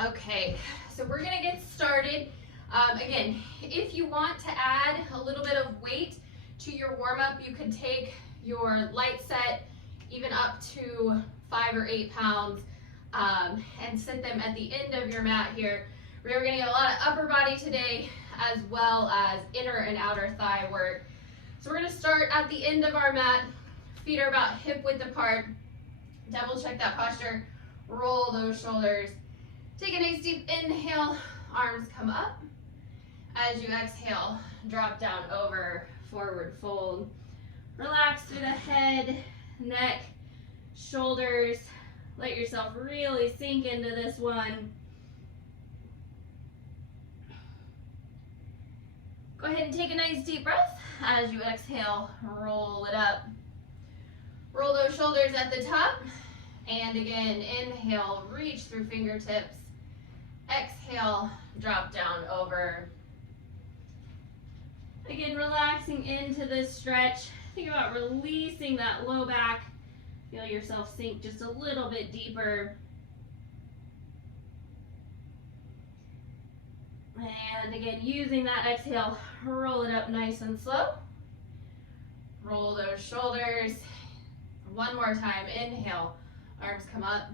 Okay, so we're gonna get started. Again, if you want to add a little bit of weight to your warm-up, you could take your light set even up to 5 or 8 pounds and sit them at the end of your mat here. We're gonna get a lot of upper body today as well as inner and outer thigh work. So we're gonna start at the end of our mat. Feet are about hip width apart. Double check that posture. Roll those shoulders. Take a nice deep inhale, arms come up. As you exhale, drop down over, forward fold. Relax through the head, neck, shoulders. Let yourself really sink into this one. Go ahead and take a nice deep breath. As you exhale, roll it up. Roll those shoulders at the top. And again, inhale, reach through fingertips. Exhale, drop down over. Again, relaxing into this stretch. Think about releasing that low back. Feel yourself sink just a little bit deeper. And again, using that exhale, roll it up nice and slow. Roll those shoulders. One more time, inhale, arms come up.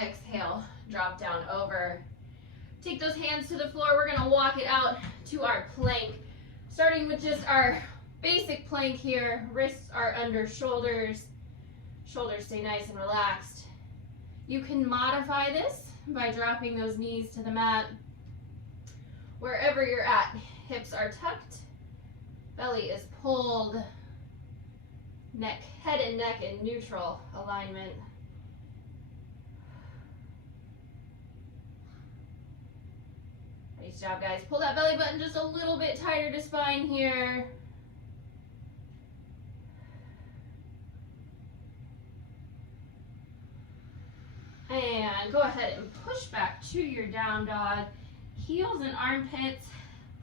Exhale, drop down over. Take those hands to the floor. We're gonna walk it out to our plank. Starting with just our basic plank here. Wrists are under shoulders. Shoulders stay nice and relaxed. You can modify this by dropping those knees to the mat. Wherever you're at, hips are tucked. Belly is pulled. Head and neck in neutral alignment. Nice job, guys. Pull that belly button just a little bit tighter to spine here. And go ahead and push back to your down dog. Heels and armpits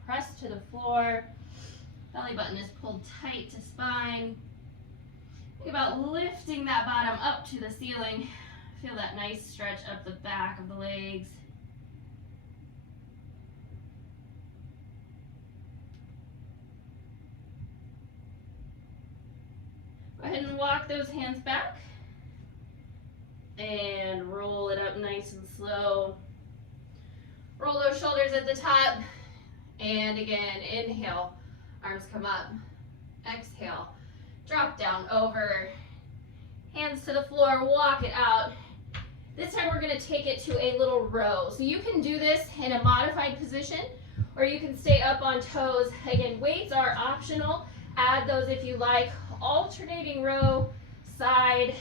press to the floor. Belly button is pulled tight to spine. Think about lifting that bottom up to the ceiling. Feel that nice stretch up the back of the legs. Go ahead and walk those hands back and roll it up nice and slow. Roll those shoulders at the top, and again, inhale, arms come up. Exhale, drop down over. Hands to the floor, walk it out. This time we're gonna take it to a little row. So you can do this in a modified position, or you can stay up on toes. Again, weights are optional. Add those if you like. Alternating row, side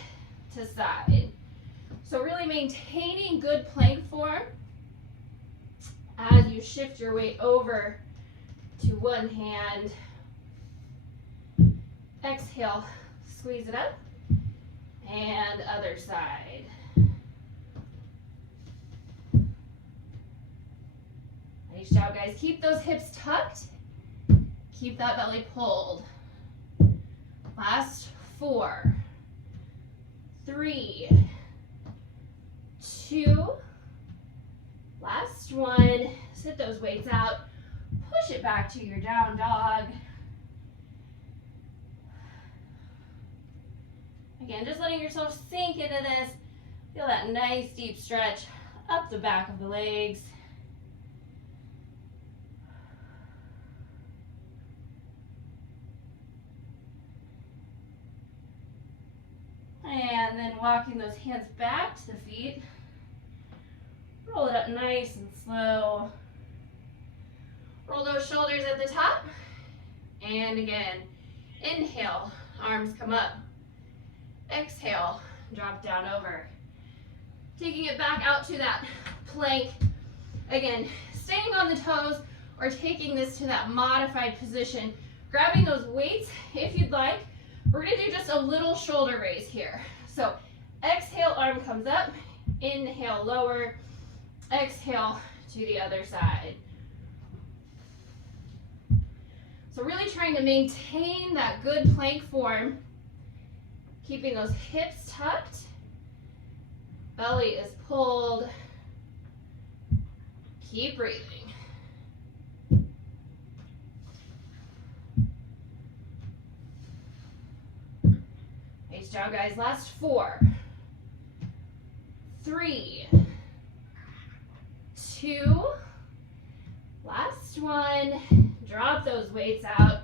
to side. So really maintaining good plank form as you shift your weight over to one hand. Exhale, squeeze it up, and other side. Nice job, guys. Keep those hips tucked. Keep that belly pulled. Last 4, 3, 2, last one. Sit those weights out. Push it back to your down dog. Again, just letting yourself sink into this. Feel that nice deep stretch up the back of the legs. And then walking those hands back to the feet. Roll it up nice and slow. Roll those shoulders at the top. And again, inhale, arms come up. Exhale, drop down over. Taking it back out to that plank. Again, staying on the toes or taking this to that modified position. Grabbing those weights if you'd like. We're gonna do just a little shoulder raise here. So exhale, arm comes up. Inhale, lower. Exhale to the other side. So really trying to maintain that good plank form. Keeping those hips tucked. Belly is pulled. Keep breathing. Nice job, guys. Last 4, 3, 2, last 1. Drop those weights out.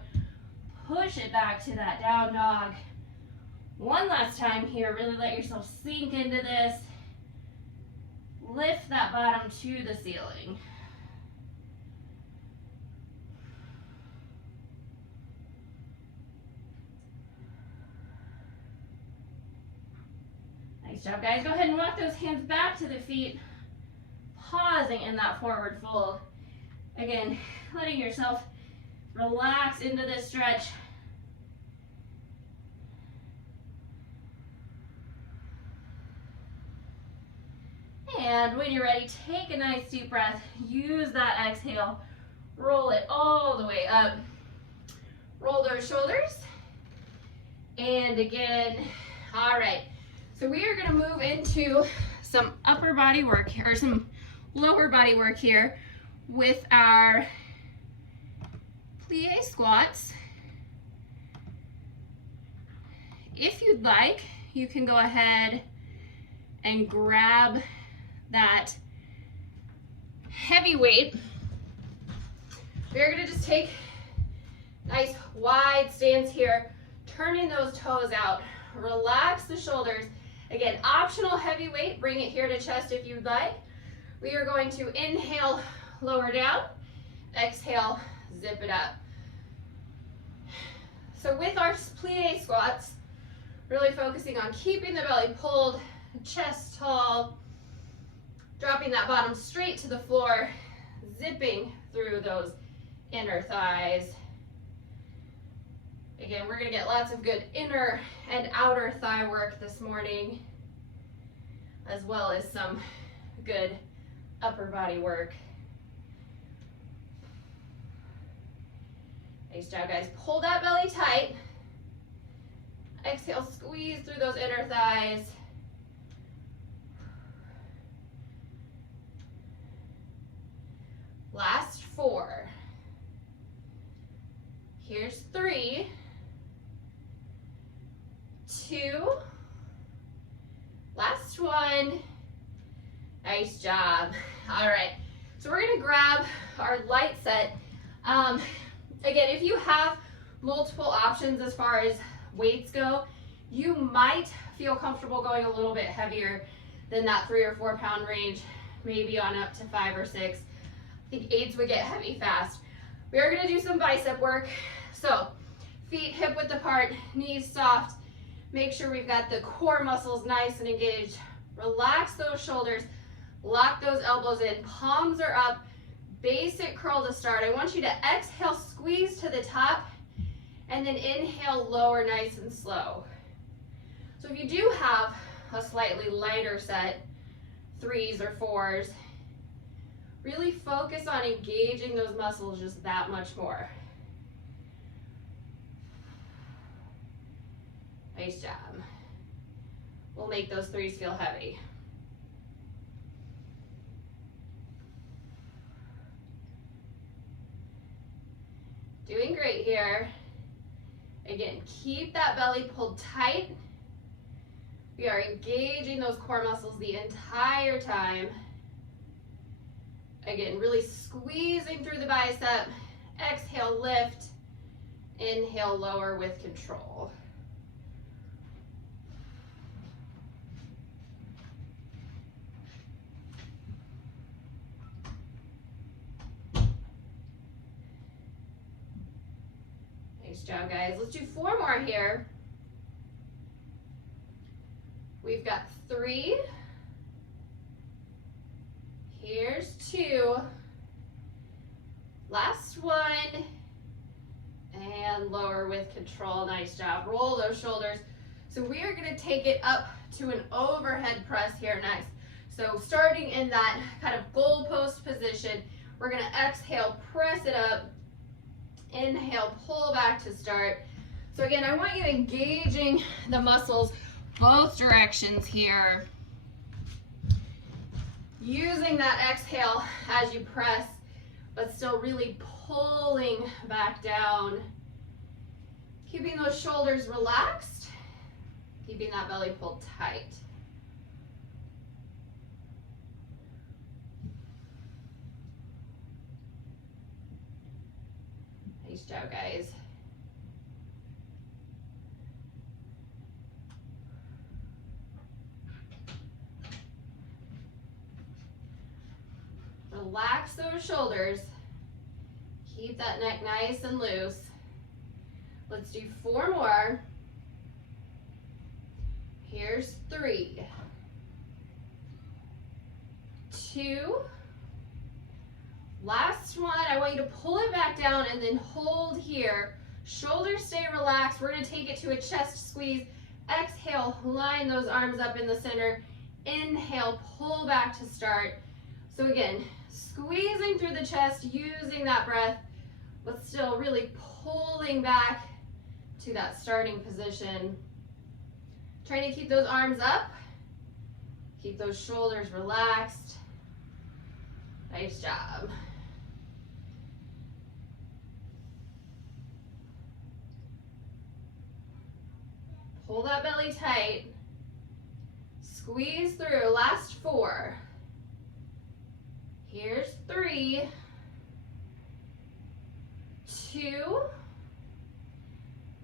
Push it back to that down dog. One last time here. Really let yourself sink into this. Lift that bottom to the ceiling. Nice job, guys. Go ahead and walk those hands back to the feet, pausing in that forward fold. Again, letting yourself relax into this stretch. And when you're ready, take a nice deep breath. Use that exhale. Roll it all the way up. Roll those shoulders. And again, all right. So we are gonna move into some upper body work here, or some lower body work here with our plie squats. If you'd like, you can go ahead and grab that heavy weight. We're gonna just take nice wide stance here, turning those toes out. Relax the shoulders. Again, optional heavy weight, bring it here to chest if you'd like. We are going to inhale, lower down, exhale, zip it up. So with our plie squats, really focusing on keeping the belly pulled, chest tall, dropping that bottom straight to the floor, zipping through those inner thighs. Again, we're gonna get lots of good inner and outer thigh work this morning, as well as some good upper body work. Nice job, guys. Pull that belly tight. Exhale, squeeze through those inner thighs. Last 4. Here's 3, 2, last 1. Nice job. All right, so we're gonna grab our light set. Again, if you have multiple options as far as weights go, you might feel comfortable going a little bit heavier than that 3 or 4 pound range, maybe on up to 5 or 6. I think 8s would get heavy fast. We are gonna do some bicep work. So feet hip width apart, knees soft. Make sure we've got the core muscles nice and engaged. Relax those shoulders, lock those elbows in, palms are up, basic curl to start. I want you to exhale, squeeze to the top, and then inhale, lower nice and slow. So if you do have a slightly lighter set, 3s or 4s, really focus on engaging those muscles just that much more. Nice job. We'll make those 3s feel heavy. Doing great here. Again, keep that belly pulled tight. We are engaging those core muscles the entire time. Again, really squeezing through the bicep. Exhale, lift. Inhale, lower with control. Nice job, guys. Let's do 4 more here. We've got 3. Here's 2. Last 1. And lower with control. Nice job. Roll those shoulders. So we are going to take it up to an overhead press here next. So starting in that kind of goalpost position, we're going to exhale, press it up. Inhale, pull back to start. So again, I want you engaging the muscles both directions here. Using that exhale as you press, but still really pulling back down. Keeping those shoulders relaxed, keeping that belly pulled tight. Nice job, guys. Relax those shoulders. Keep that neck nice and loose. Let's do 4 more. Here's 3, 2. Last one. I want you to pull it back down and then hold here. Shoulders stay relaxed. We're going to take it to a chest squeeze. Exhale, line those arms up in the center. Inhale, pull back to start. So again, squeezing through the chest, using that breath, but still really pulling back to that starting position. Trying to keep those arms up, keep those shoulders relaxed. Nice job. Pull that belly tight. Squeeze through. Last 4. Here's 3, 2.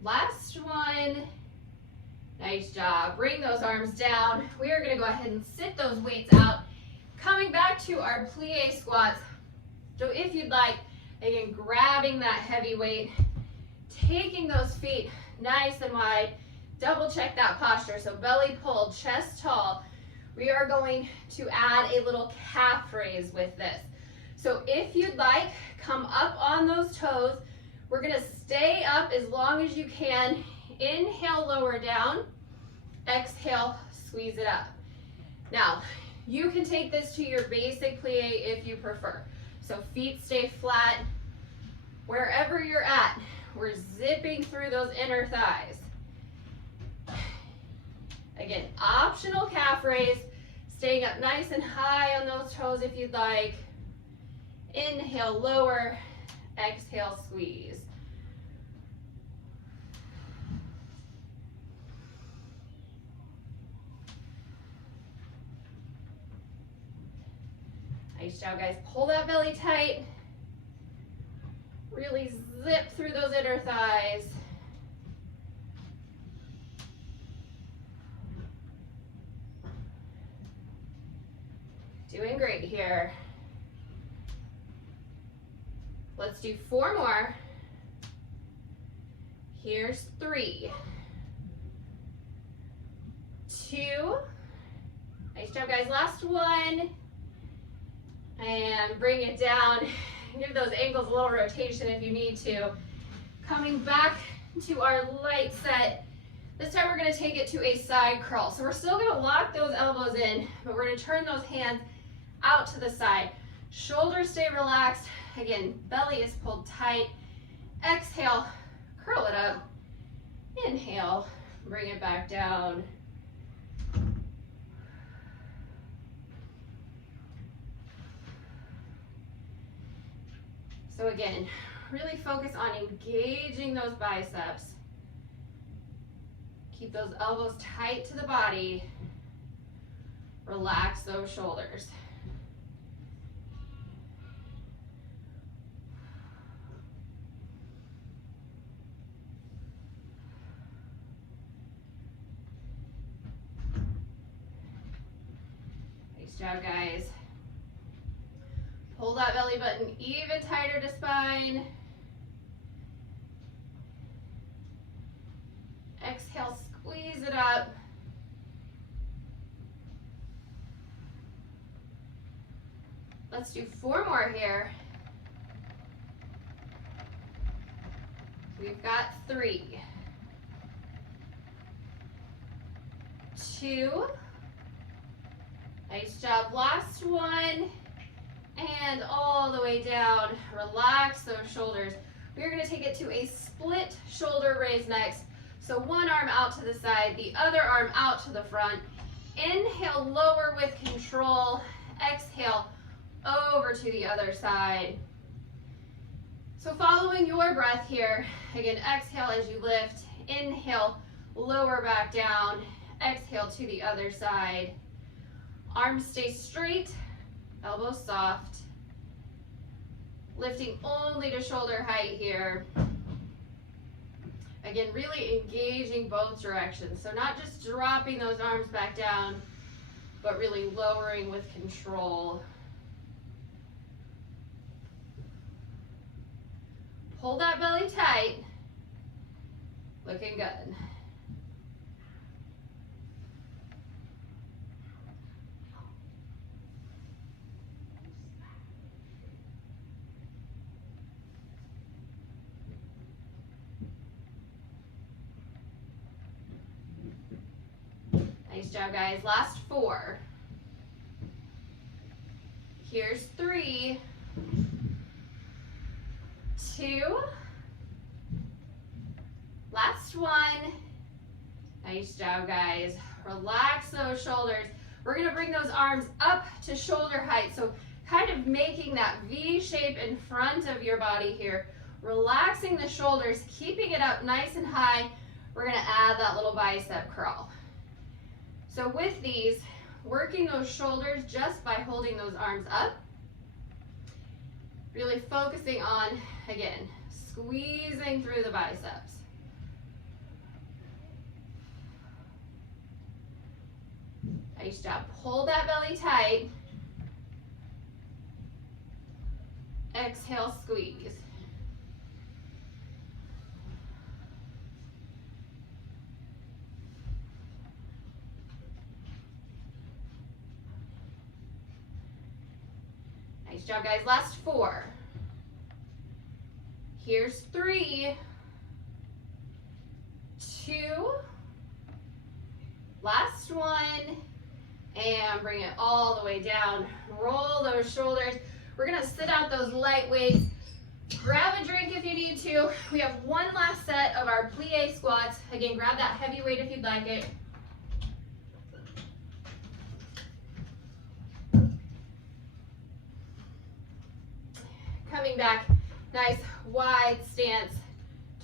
Last one. Nice job. Bring those arms down. We are going to go ahead and sit those weights out. Coming back to our plie squats. So if you'd like, again, grabbing that heavy weight, taking those feet nice and wide. Double check that posture. So belly pulled, chest tall. We are going to add a little calf raise with this. So if you'd like, come up on those toes. We're going to stay up as long as you can. Inhale, lower down. Exhale, squeeze it up. Now, you can take this to your basic plie if you prefer. So feet stay flat. Wherever you're at, we're zipping through those inner thighs. Again, optional calf raise. Staying up nice and high on those toes if you'd like. Inhale, lower. Exhale, squeeze. Nice job, guys. Pull that belly tight. Really zip through those inner thighs. Doing great here. Let's do 4 more. Here's 3, 2. Nice job, guys. Last one. And bring it down. Give those ankles a little rotation if you need to. Coming back to our light set. This time we're going to take it to a side crawl. So we're still going to lock those elbows in, but we're going to turn those hands out to the side. Shoulders stay relaxed. Again, belly is pulled tight. Exhale, curl it up. Inhale, bring it back down. So again, really focus on engaging those biceps. Keep those elbows tight to the body. Relax those shoulders. Nice job, guys. Pull that belly button even tighter to spine. Exhale, squeeze it up. Let's do 4 more here. We've got 3, 2. Nice job. Last one. And all the way down. Relax those shoulders. We're going to take it to a split shoulder raise next. So one arm out to the side, the other arm out to the front. Inhale, lower with control. exhale over to the other side. So following your breath here, again, exhale as you lift, inhale, lower back down, exhale to the other side. Arms stay straight, elbows soft. Lifting only to shoulder height here. Again, really engaging both directions. So not just dropping those arms back down, but really lowering with control. Hold that belly tight. Looking good. Nice job, guys. Last 4. Here's 3, 2, last 1. Nice job, guys. Relax those shoulders. We're gonna bring those arms up to shoulder height. So kind of making that V shape in front of your body here. Relaxing the shoulders, keeping it up nice and high. We're gonna add that little bicep curl. So with these, working those shoulders just by holding those arms up. Really focusing on, again, squeezing through the biceps. Nice job. Hold that belly tight. Exhale, squeeze. Nice job, guys. Last 4. Here's 3, 2, last 1, and bring it all the way down. Roll those shoulders. We're gonna sit out those light weights. Grab a drink if you need to. We have one last set of our plie squats. Again, grab that heavy weight if you'd like it. Coming back, nice wide stance,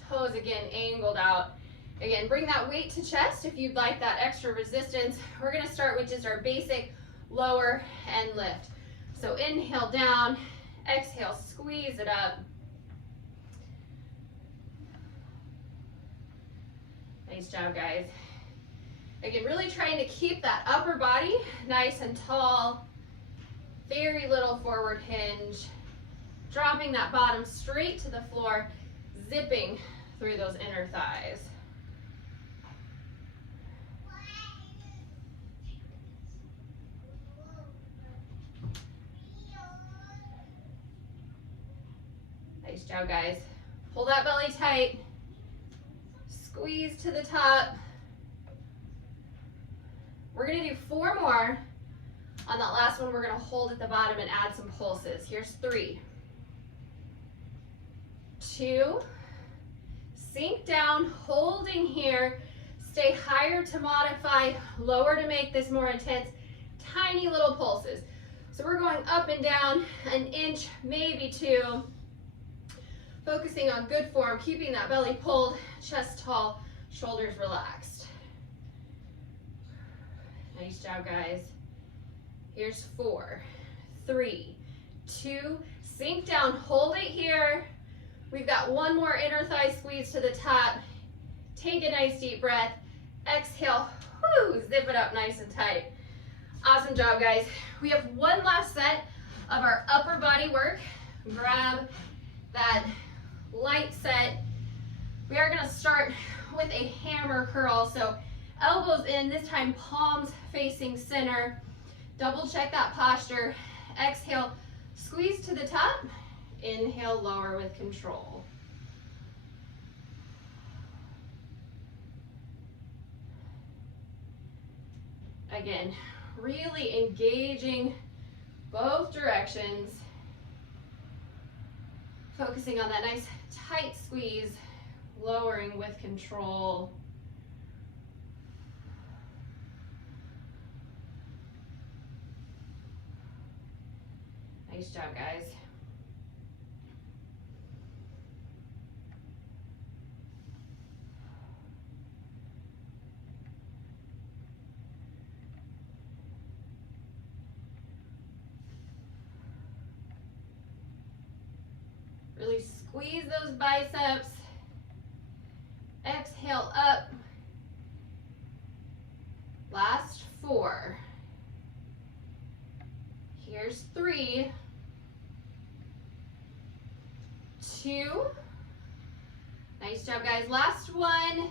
toes again angled out. Again, bring that weight to chest if you'd like that extra resistance. We're gonna start with just our basic lower and lift. So inhale down, exhale, squeeze it up. Nice job, guys. Again, really trying to keep that upper body nice and tall. Very little forward hinge. Dropping that bottom straight to the floor, zipping through those inner thighs. Nice job, guys. Pull that belly tight. Squeeze to the top. We're gonna do 4 more. On that last one, we're gonna hold at the bottom and add some pulses. Here's 3, 2, sink down, holding here, stay higher to modify, lower to make this more intense, tiny little pulses. So we're going up and down an inch, maybe 2, focusing on good form, keeping that belly pulled, chest tall, shoulders relaxed. Nice job, guys. Here's 4, 3, 2, sink down, hold it here. We've got one more inner thigh squeeze to the top. Take a nice deep breath. Exhale, whoo, zip it up nice and tight. Awesome job, guys. We have one last set of our upper body work. Grab that light set. We are gonna start with a hammer curl. So elbows in, this time palms facing center. Double check that posture. Exhale, squeeze to the top. Inhale, lower with control. Again, really engaging both directions. Focusing on that nice tight squeeze, lowering with control. Nice job, guys. Really squeeze those biceps. Exhale up. Last 4. Here's 3, 2. Nice job, guys. Last 1.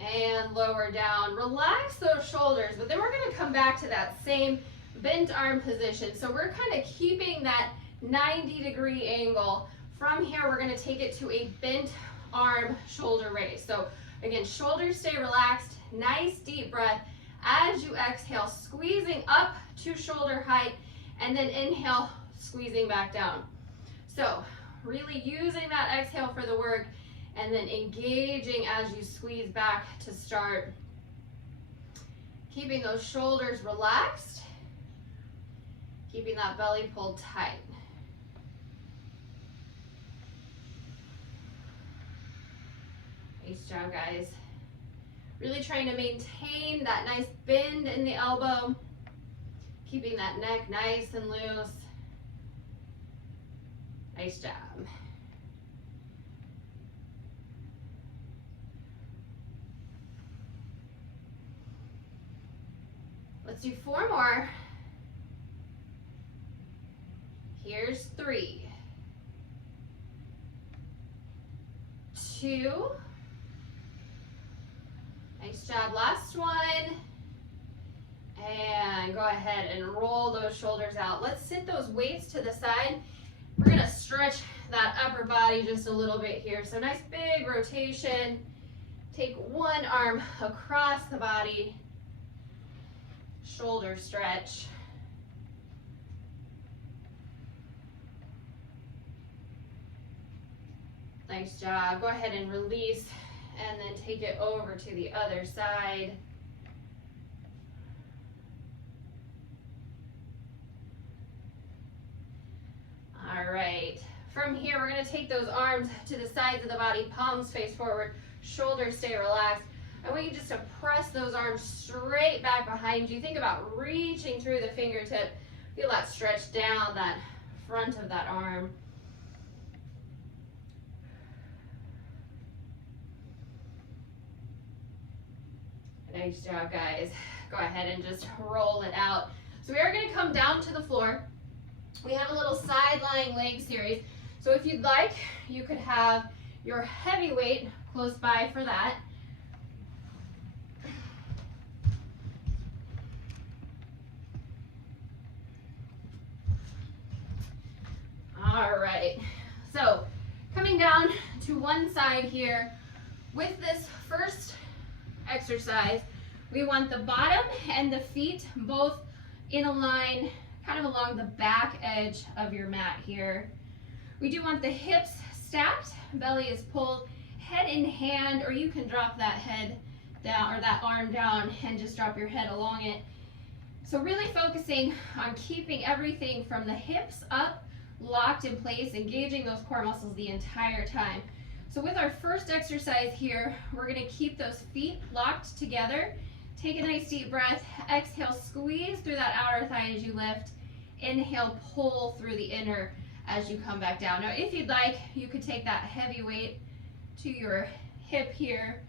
And lower down. Relax those shoulders, but then we're going to come back to that same bent arm position. So we're kind of keeping that 90-degree angle. From here, we're going to take it to a bent arm shoulder raise. So again, shoulders stay relaxed. Nice deep breath. As you exhale, squeezing up to shoulder height, and then inhale, squeezing back down. So really using that exhale for the work, and then engaging as you squeeze back to start. Keeping those shoulders relaxed, keeping that belly pulled tight. Nice job, guys. Really trying to maintain that nice bend in the elbow, keeping that neck nice and loose. Nice job. Let's do 4 more. Here's 3, 2. Nice job. Last 1. And go ahead and roll those shoulders out. Let's sit those weights to the side. We're going to stretch that upper body just a little bit here. So nice big rotation. Take one arm across the body. Shoulder stretch. Nice job. Go ahead and release, and then take it over to the other side. All right. From here, we're going to take those arms to the sides of the body, palms face forward, shoulders stay relaxed. I want you just to press those arms straight back behind you. Think about reaching through the fingertip. Feel that stretch down that front of that arm. Nice job, guys. Go ahead and just roll it out. So we are going to come down to the floor. We have a little side lying leg series. So if you'd like, you could have your heavy weight close by for that. All right, so coming down to one side here, with this first exercise, we want the bottom and the feet both in a line, kind of along the back edge of your mat here. We do want the hips stacked, belly is pulled, head in hand, or you can drop that head down or that arm down and just drop your head along it. So really focusing on keeping everything from the hips up, locked in place, engaging those core muscles the entire time. So with our first exercise here, we're going to keep those feet locked together. Take a nice deep breath. Exhale, squeeze through that outer thigh as you lift. Inhale, pull through the inner as you come back down. Now, if you'd like, you could take that heavy weight to your hip here.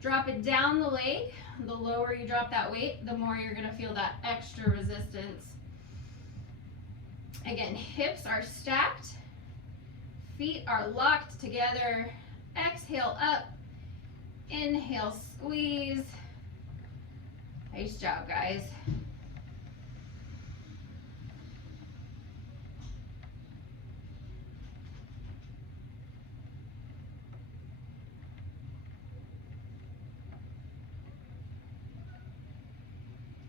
Drop it down the leg. The lower you drop that weight, the more you're going to feel that extra resistance. Again, hips are stacked, feet are locked together. Exhale up, inhale, squeeze. Nice job, guys.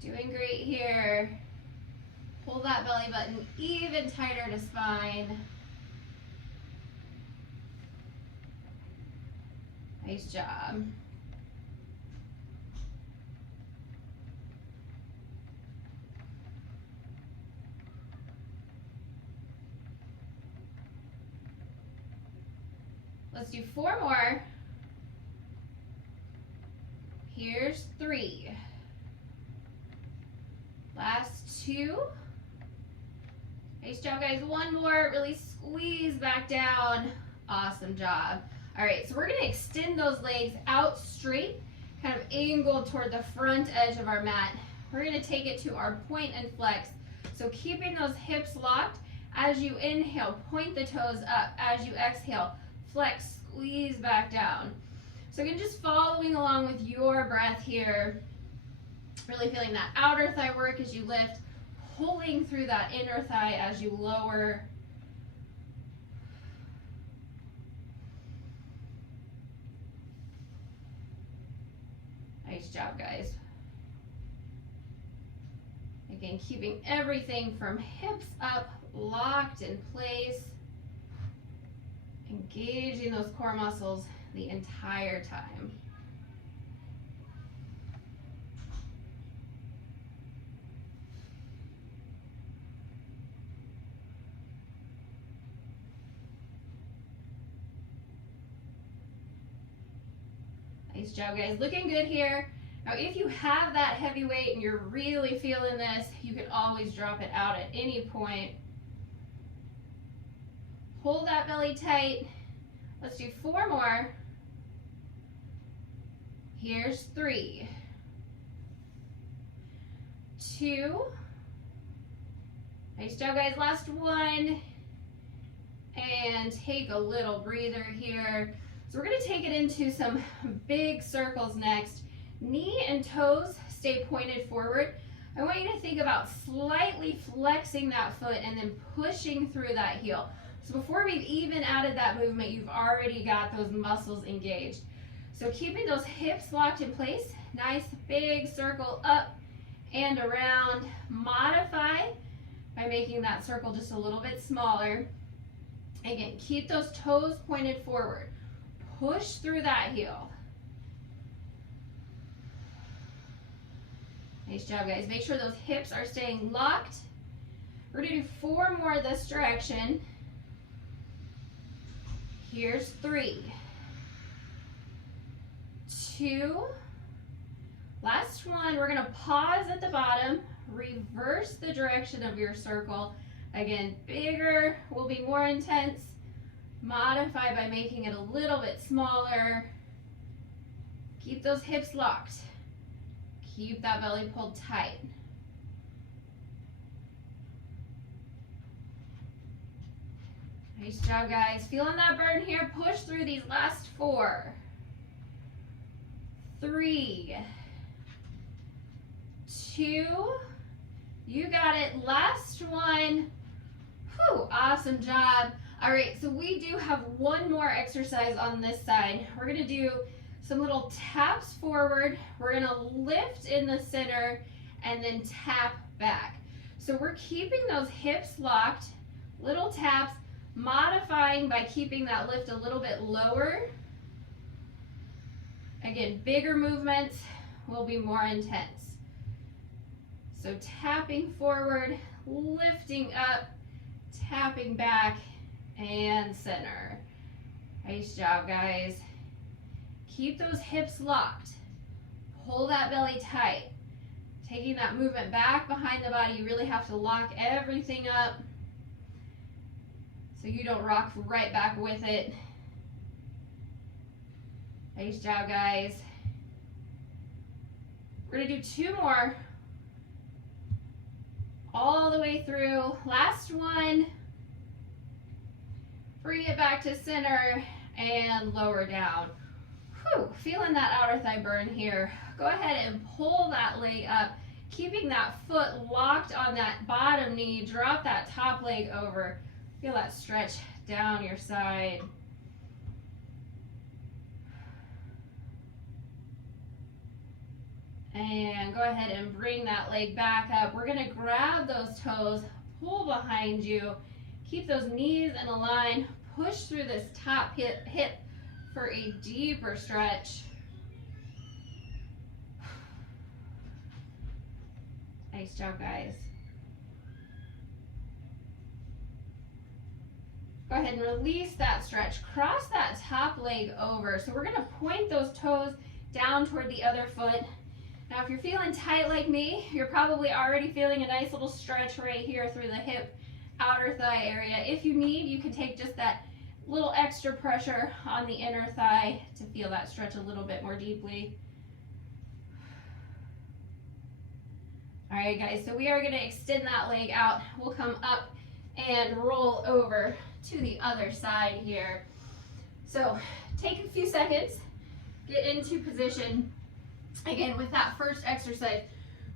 Doing great here. Pull that belly button even tighter to spine. Nice job. Let's do 4 more. Here's 3. Last 2. Nice job, guys. 1 more. Really squeeze back down. Awesome job. All right, so we're going to extend those legs out straight, kind of angled toward the front edge of our mat. We're going to take it to our point and flex. So keeping those hips locked. As you inhale, point the toes up. As you exhale, flex, squeeze back down. So again, just following along with your breath here. Really feeling that outer thigh work as you lift, pulling through that inner thigh as you lower. Nice job, guys. Again, keeping everything from hips up, locked in place. Engaging those core muscles the entire time. Nice job, guys. Looking good here. Now, if you have that heavy weight and you're really feeling this, you can always drop it out at any point. Hold that belly tight. Let's do 4 more. Here's 3. 2. Nice job, guys. Last 1. And take a little breather here. So we're going to take it into some big circles next. Knee and toes stay pointed forward. I want you to think about slightly flexing that foot and then pushing through that heel. So before we've even added that movement, you've already got those muscles engaged. So keeping those hips locked in place, nice big circle up and around. Modify by making that circle just a little bit smaller. Again, keep those toes pointed forward. Push through that heel. Nice job, guys. Make sure those hips are staying locked. We're going to do 4 more this direction. Here's 3. 2. Last one. We're going to pause at the bottom. Reverse the direction of your circle. Again, bigger will be more intense. Modify by making it a little bit smaller. Keep those hips locked. Keep that belly pulled tight. Nice job, guys. Feeling that burn here. Push through these last 4. 3. 2. You got it. Last one. Whew, awesome job. All right, so we do have 1 more exercise on this side. We're going to do some little taps forward. We're going to lift in the center and then tap back. So we're keeping those hips locked, little taps, modifying by keeping that lift a little bit lower. Again, bigger movements will be more intense. So tapping forward, lifting up, tapping back, and center. Nice job, guys. Keep those hips locked. Pull that belly tight. Taking that movement back behind the body, you really have to lock everything up so you don't rock right back with it. Nice job, guys. We're gonna do 2 more. All the way through. Last one. Bring it back to center and lower down. Whew, feeling that outer thigh burn here. Go ahead and pull that leg up, keeping that foot locked on that bottom knee. Drop that top leg over. Feel that stretch down your side. And go ahead and bring that leg back up. We're gonna grab those toes, pull behind you, keep those knees in a line, push through this top hip for a deeper stretch. Nice job, guys. Go Go ahead and release that stretch. Cross that top leg over. So we're gonna point those toes down toward the other foot. Now, if you're feeling tight like me, you're probably already feeling a nice little stretch right here through the hip, outer thigh area. If you need, you can take just that little extra pressure on the inner thigh to feel that stretch a little bit more deeply. All right, guys, so we are gonna extend that leg out. We'll come up and roll over to the other side here. So take a few seconds, get into position. Again, with that first exercise,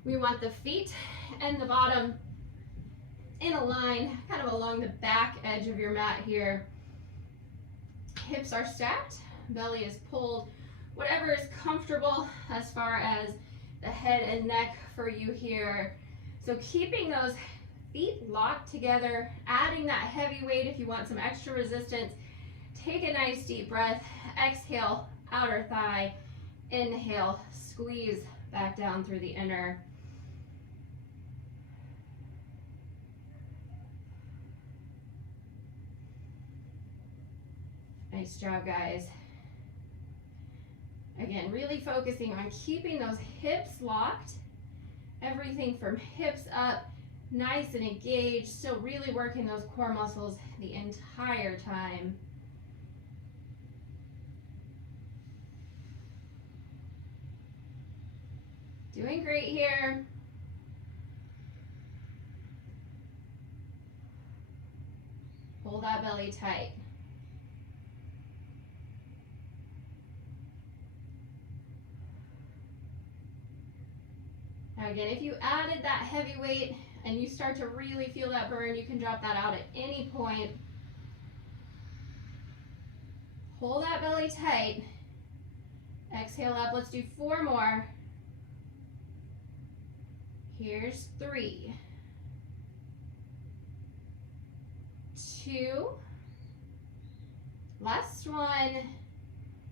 we want the feet and the bottom in a line, kind of along the back edge of your mat here. Hips are stacked, belly is pulled, whatever is comfortable as far as the head and neck for you here. So keeping those feet locked together, adding that heavy weight if you want some extra resistance. Take a nice deep breath, exhale, outer thigh, inhale, squeeze back down through the inner. Nice job, guys. Again, really focusing on keeping those hips locked, everything from hips up, nice and engaged, still really working those core muscles the entire time. Doing great here. Hold that belly tight. Now again, if you added that heavy weight and you start to really feel that burn, you can drop that out at any point. Hold that belly tight. Exhale up. Let's do 4 more. Here's 3, 2, last one.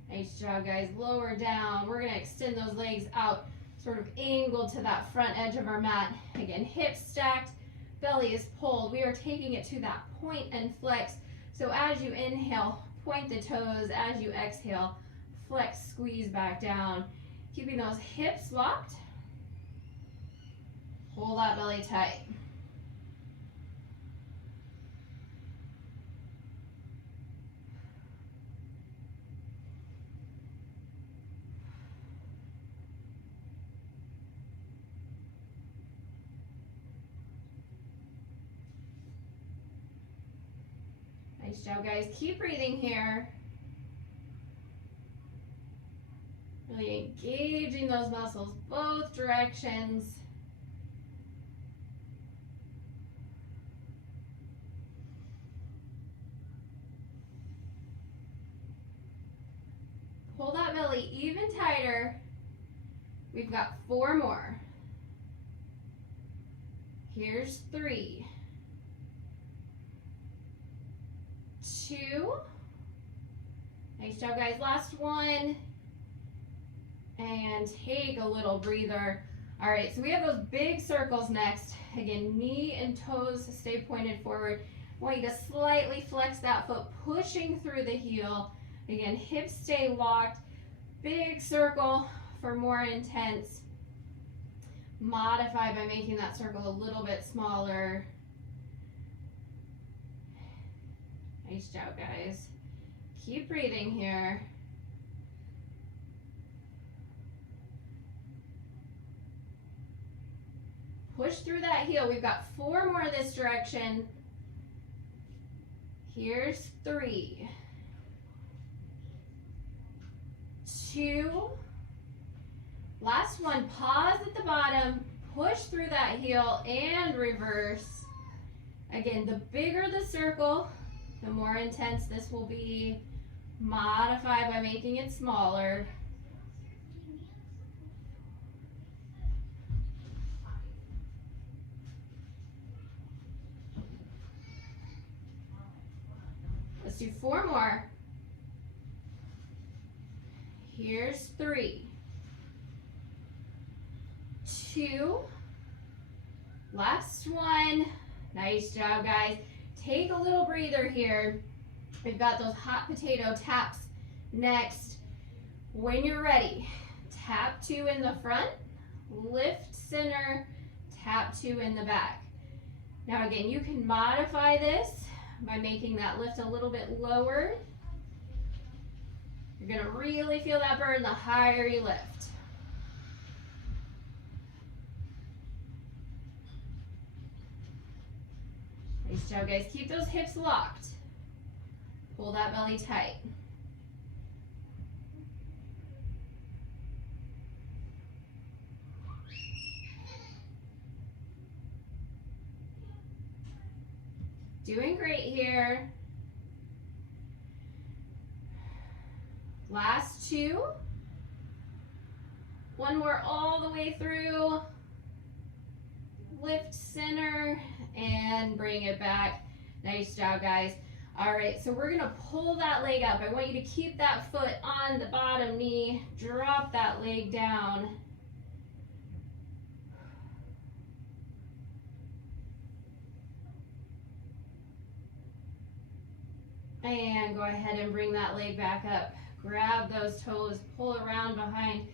Nice job, guys. Lower down. We're gonna extend those legs out, sort of angled to that front edge of our mat. Again, hips stacked, belly is pulled. We are taking it to that point and flex. So as you inhale, point the toes. As you exhale, flex, squeeze back down. Keeping those hips locked. Hold that belly tight. Nice job, guys. Keep breathing here. Really engaging those muscles both directions. Pull that belly even tighter. We've got 4 more. Here's 3, 2. Nice job, guys. Last one. And take a little breather. All right, so we have those big circles next. Again, knee and toes stay pointed forward. I want you to slightly flex that foot, pushing through the heel. Again, hips stay locked. Big circle for more intense. Modify by making that circle a little bit smaller. Nice job, guys. Keep breathing here. Push through that heel. We've got 4 more this direction. Here's 3, 2. Last one. Pause at the bottom. Push through that heel and reverse. Again, the bigger the circle, the more intense this will be. Modify by making it smaller. Let's do 4 more. Here's 3, 2. Last one. Nice job, guys. Take a little breather here. We've got those hot potato taps next. When you're ready, tap 2 in the front, lift center, tap 2 in the back. Now again, you can modify this by making that lift a little bit lower. You're gonna really feel that burn the higher you lift. Nice job, guys. Keep those hips locked. Pull that belly tight. Doing great here. Last 2. One more all the way through. Lift center and bring it back. Nice job, guys. All right, so we're gonna pull that leg up. I want you to keep that foot on the bottom knee. Drop that leg down. And go ahead and bring that leg back up. Grab those toes, pull around behind.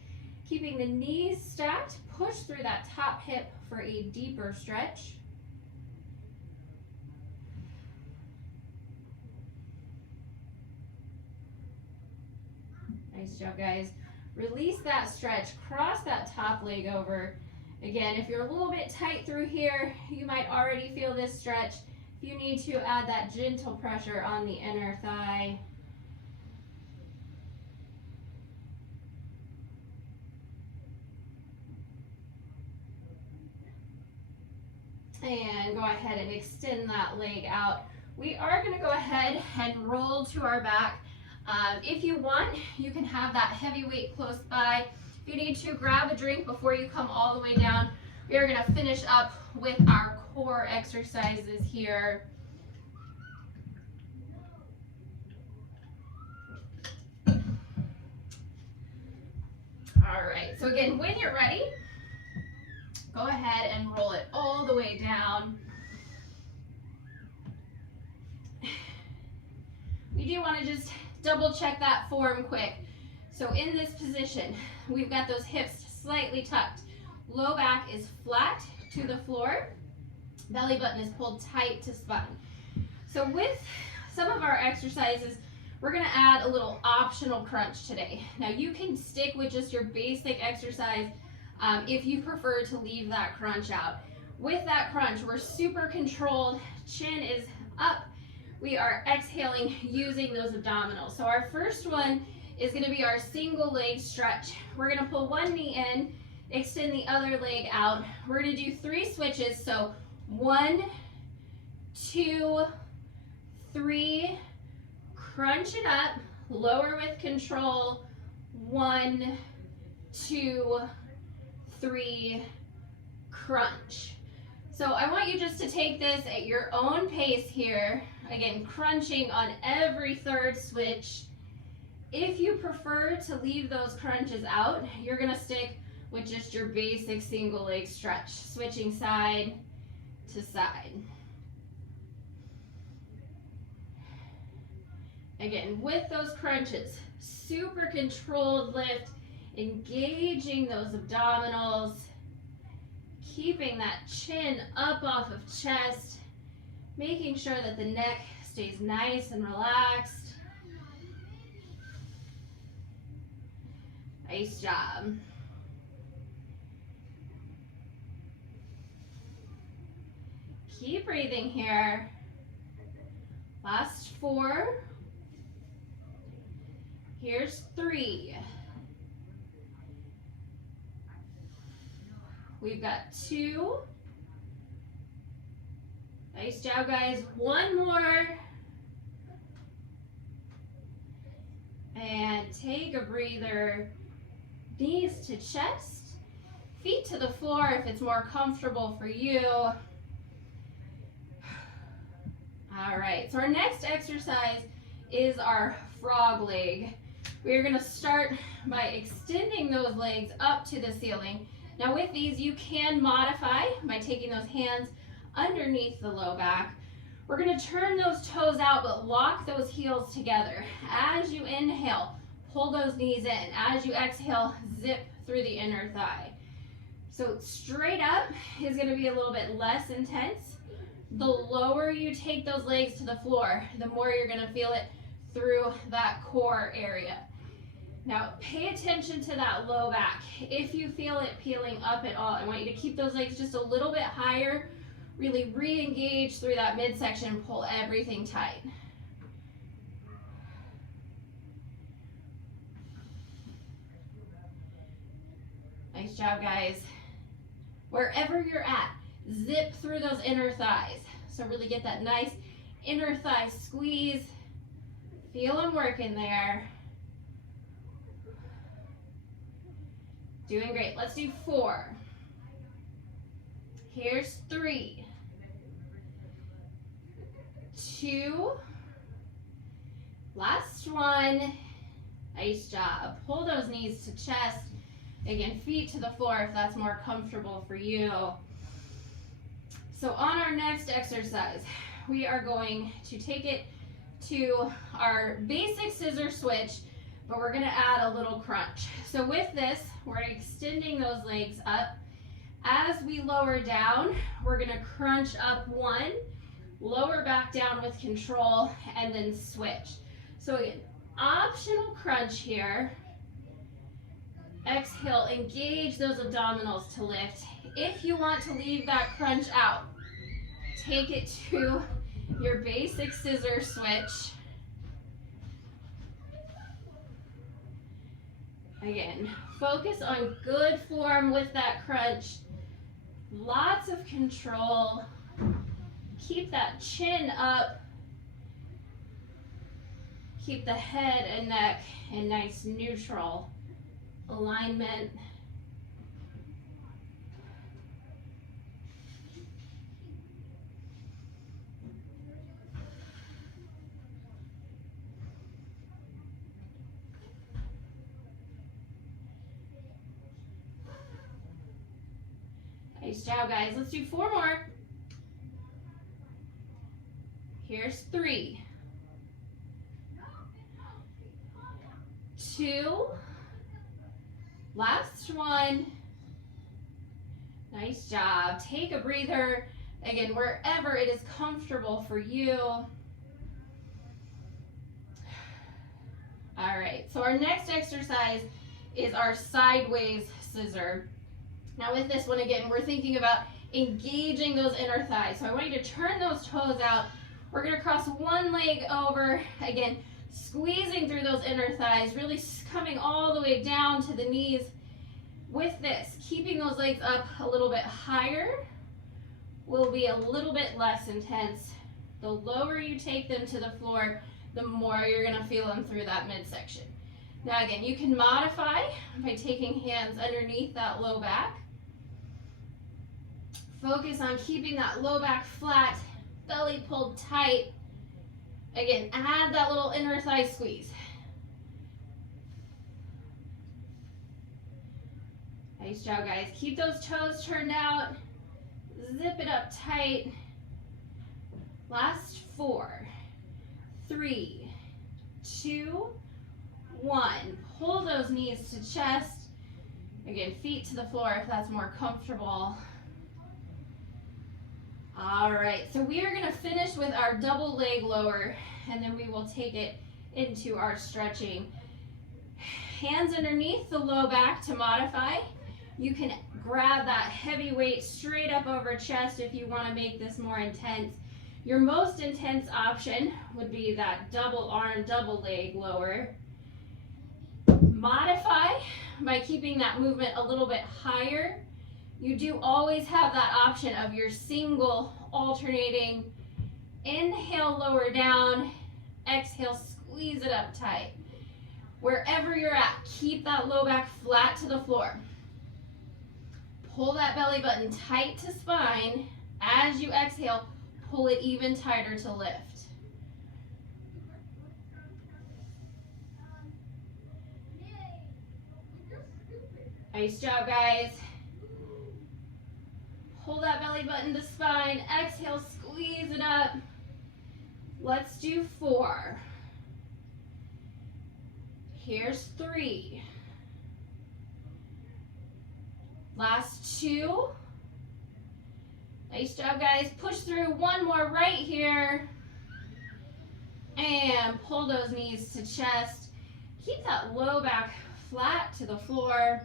Keeping the knees stacked, push through that top hip for a deeper stretch. Nice job, guys. Release that stretch, cross that top leg over. Again, if you're a little bit tight through here, you might already feel this stretch. You need to add that gentle pressure on the inner thigh. And go ahead and extend that leg out. We are going to go ahead and roll to our back. If you want, you can have that heavy weight close by. If you need to, grab a drink before you come all the way down. We are going to finish up with our core exercises here. All right, so again, when you're ready, go ahead and roll it all the way down. We do want to just double check that form quick. So in this position, we've got those hips slightly tucked. Low back is flat to the floor. Belly button is pulled tight to spine. So with some of our exercises, we're going to add a little optional crunch today. Now you can stick with just your basic exercise if you prefer to leave that crunch out. With that crunch, we're super controlled. Chin is up. We are exhaling using those abdominals. So our first one is going to be our single leg stretch. We're going to pull one knee in, extend the other leg out. We're going to do 3 switches. So 1, 2, 3, crunch it up, lower with control. 1, 2, 3, crunch. So I want you just to take this at your own pace here. Again, crunching on every 3rd switch. If you prefer to leave those crunches out, you're gonna stick with just your basic single leg stretch, switching side to side. Again, with those crunches, super controlled lift, engaging those abdominals, keeping that chin up off of chest, making sure that the neck stays nice and relaxed. Nice job. Keep breathing here. Last 4. Here's 3. We've got 2. Nice job, guys. 1 more. And take a breather. Knees to chest. Feet to the floor if it's more comfortable for you. All right, so our next exercise is our frog leg. We're going to start by extending those legs up to the ceiling. Now with these, you can modify by taking those hands underneath the low back. We're gonna turn those toes out, but lock those heels together. As you inhale, pull those knees in. As you exhale, zip through the inner thigh. So straight up is gonna be a little bit less intense. The lower you take those legs to the floor, the more you're gonna feel it through that core area. Now pay attention to that low back. If you feel it peeling up at all, I want you to keep those legs just a little bit higher. Really re-engage through that midsection, pull everything tight. Nice job, guys. Wherever you're at, zip through those inner thighs. So really get that nice inner thigh squeeze. Feel them working there. Doing great. Let's do 4. Here's 3, 2, last one. Nice job. Pull those knees to chest. Again, feet to the floor if that's more comfortable for you. So on our next exercise, we are going to take it to our basic scissor switch, but we're gonna add a little crunch. So with this, we're extending those legs up. As we lower down, we're gonna crunch up 1, lower back down with control, and then switch. So again, optional crunch here. Exhale, engage those abdominals to lift. If you want to leave that crunch out, take it to your basic scissor switch. Again, focus on good form with that crunch. Lots of control. Keep that chin up. Keep the head and neck in nice neutral alignment. Nice job, guys. Let's do 4 more. Here's 3, 2, last one. Nice job. Take a breather. Again, wherever it is comfortable for you. All right, so our next exercise is our sideways scissor. Now with this one, again, we're thinking about engaging those inner thighs. So I want you to turn those toes out. We're gonna cross one leg over, again, squeezing through those inner thighs, really coming all the way down to the knees. With this, keeping those legs up a little bit higher will be a little bit less intense. The lower you take them to the floor, the more you're gonna feel them through that midsection. Now again, you can modify by taking hands underneath that low back. Focus on keeping that low back flat, belly pulled tight. Again, add that little inner thigh squeeze. Nice job, guys. Keep those toes turned out. Zip it up tight. Last 4, 3, 2, 1. Pull those knees to chest. Again, feet to the floor if that's more comfortable. All right, so we are gonna finish with our double leg lower, and then we will take it into our stretching. Hands underneath the low back to modify. You can grab that heavy weight straight up over chest if you wanna make this more intense. Your most intense option would be that double arm, double leg lower. Modify by keeping that movement a little bit higher. You do always have that option of your single alternating. Inhale, lower down. Exhale, squeeze it up tight. Wherever you're at, keep that low back flat to the floor. Pull that belly button tight to spine. As you exhale, pull it even tighter to lift. Nice job, guys. Pull that belly button to spine. Exhale, squeeze it up. Let's do 4. Here's 3. Last 2. Nice job, guys. Push through. 1 more right here. And pull those knees to chest. Keep that low back flat to the floor.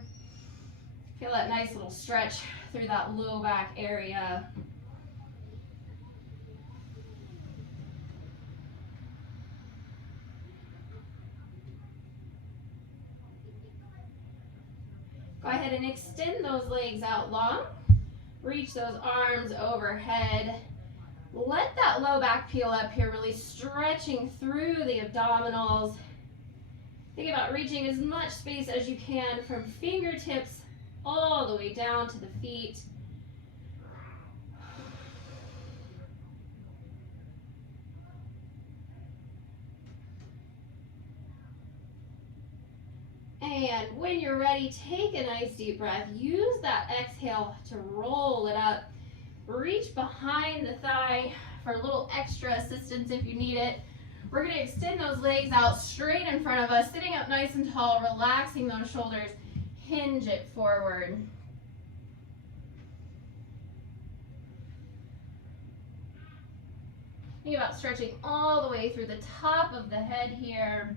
Feel that nice little stretch through that low back area. Go ahead and extend those legs out long. Reach those arms overhead. Let that low back peel up here, really stretching through the abdominals. Think about reaching as much space as you can from fingertips all the way down to the feet. And when you're ready, take a nice deep breath. Use that exhale to roll it up. Reach behind the thigh for a little extra assistance if you need it. We're going to extend those legs out straight in front of us, sitting up nice and tall, relaxing those shoulders. Hinge it forward. Think about stretching all the way through the top of the head here.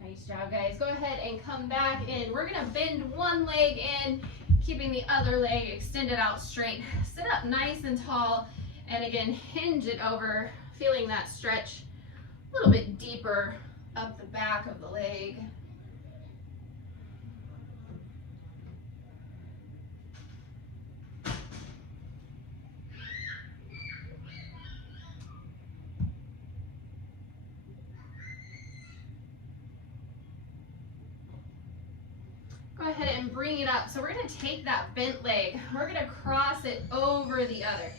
Nice job, guys. Go ahead and come back in. We're going to bend one leg in, keeping the other leg extended out straight. Sit up nice and tall, and again, hinge it over, feeling that stretch a little bit deeper up the back of the leg. Go ahead and bring it up. So we're going to take that bent leg. We're going to cross it over the other.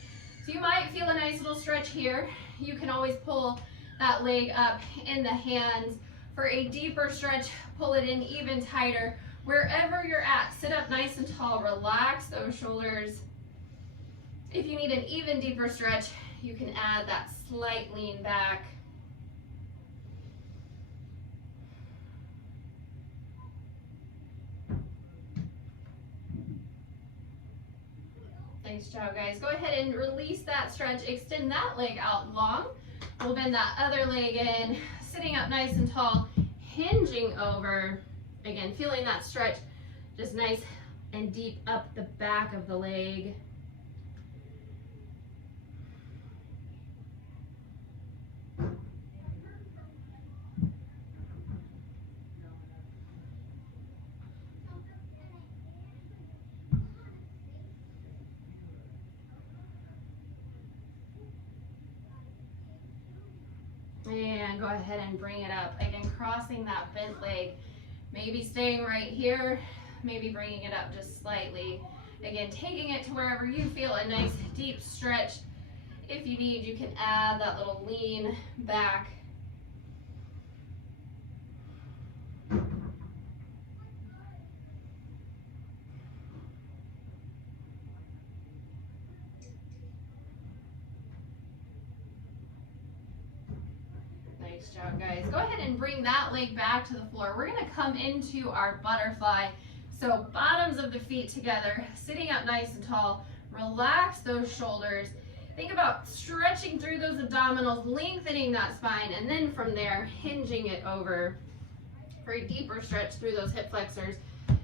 So you might feel a nice little stretch here. You can always pull that leg up in the hands. For a deeper stretch, pull it in even tighter. Wherever you're at, sit up nice and tall. Relax those shoulders. If you need an even deeper stretch, you can add that slight lean back. Nice job, guys. Go ahead and release that stretch. Extend that leg out long. We'll bend that other leg in, sitting up nice and tall, hinging over. Again, feeling that stretch just nice and deep up the back of the leg. And go ahead and bring it up. Again, crossing that bent leg. Maybe staying right here, maybe bringing it up just slightly. Again, taking it to wherever you feel a nice deep stretch. If you need, you can add that little lean back. Nice job, guys. Go ahead and bring that leg back to the floor. We're going to come into our butterfly. So bottoms of the feet together, sitting up nice and tall. Relax those shoulders. Think about stretching through those abdominals, lengthening that spine, and then from there, hinging it over. For a deeper stretch through those hip flexors,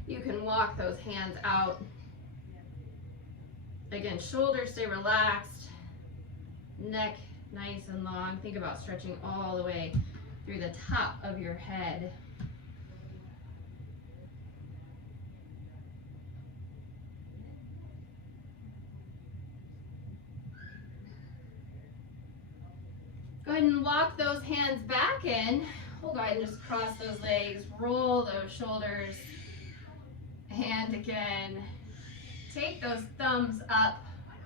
you can walk those hands out. Again, shoulders stay relaxed. Neck nice and long. Think about stretching all the way through the top of your head. Go ahead and walk those hands back in. We'll go ahead and just cross those legs, roll those shoulders, and again, take those thumbs up,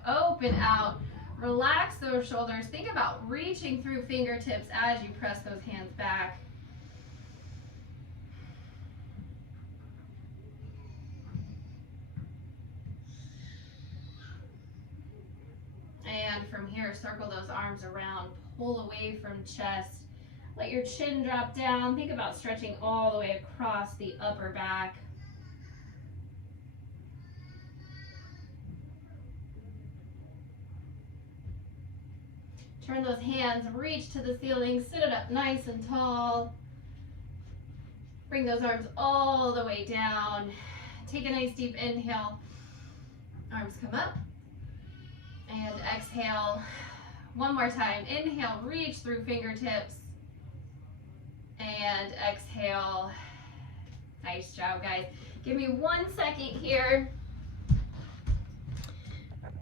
open out. Relax those shoulders. Think about reaching through fingertips as you press those hands back. And from here, circle those arms around, pull away from chest. Let your chin drop down. Think about stretching all the way across the upper back. Turn those hands, reach to the ceiling, sit it up nice and tall. Bring those arms all the way down. Take a nice deep inhale. Arms come up. And exhale. One more time. Inhale, reach through fingertips. And exhale. Nice job, guys. Give me 1 second here.